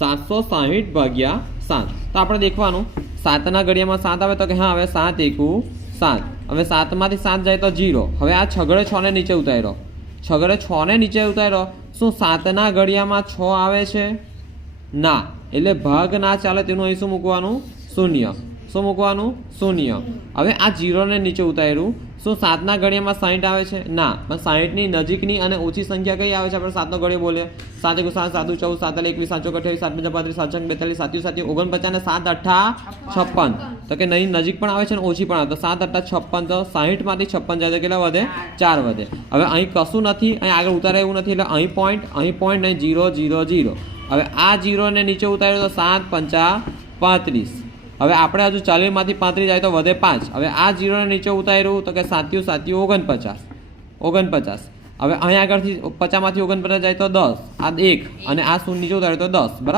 760 ભાગ્યા 7. તો આપણે દેખવાનું 7ના ઘડિયામાં 7 આવે તો કે હા હવે 7 એકુ 7. હવે 7માંથી 7 જાય તો 0. હવે આ છગડે 6 ને નીચે ઉતાર્યો. છગડે 6 ને નીચે ઉતાર્યો. શું 7ના ઘડિયામાં 6 આવે છે? ના. એટલે ભાગ ના ચાલે તેનું અહીં શું મૂકવાનું? શૂન્ય. શું મૂકવાનું? શૂન્ય. હવે આ 0 ને નીચે ઉતાર્યું. શું 7ના ઘડિયામાં 60 આવે છે? ના. પણ 60ની નજીકની અને ઓછી સંખ્યા કઈ આવે છે? આપણે 7નો ઘડિયો બોલીએ. 7 × 7 7 × 14 7 × 21 7 × 28 7 × 35 7 × 42 7 × 7 49 ને 7 8 56. તો કે નહીં નજીક પણ આવે છે ને ઓછી પણ આવે. તો 7 8 56. તો 60માંથી 56 જાય તો કેટલા વધે? 4 વધે. હવે અહીં કશું નથી, અહીં આગળ ઉતારે એવું નથી, એટલે અહીં પોઈન્ટ, અહીં 0 0 0. હવે આ 0 ને નીચે ઉતાર્યો તો 7 5 35. હવે આપણે હજુ 40માંથી 35 જાય તો વધે 5. હવે આ 0 ને નીચે ઉતાર્યું તો કે 7 7 49. 49. હવે અહીં આગળથી 50માંથી 49 જાય તો 10. આ 1 અને આ 0 નીચે ઉતાર્યું તો 10. બરાબર.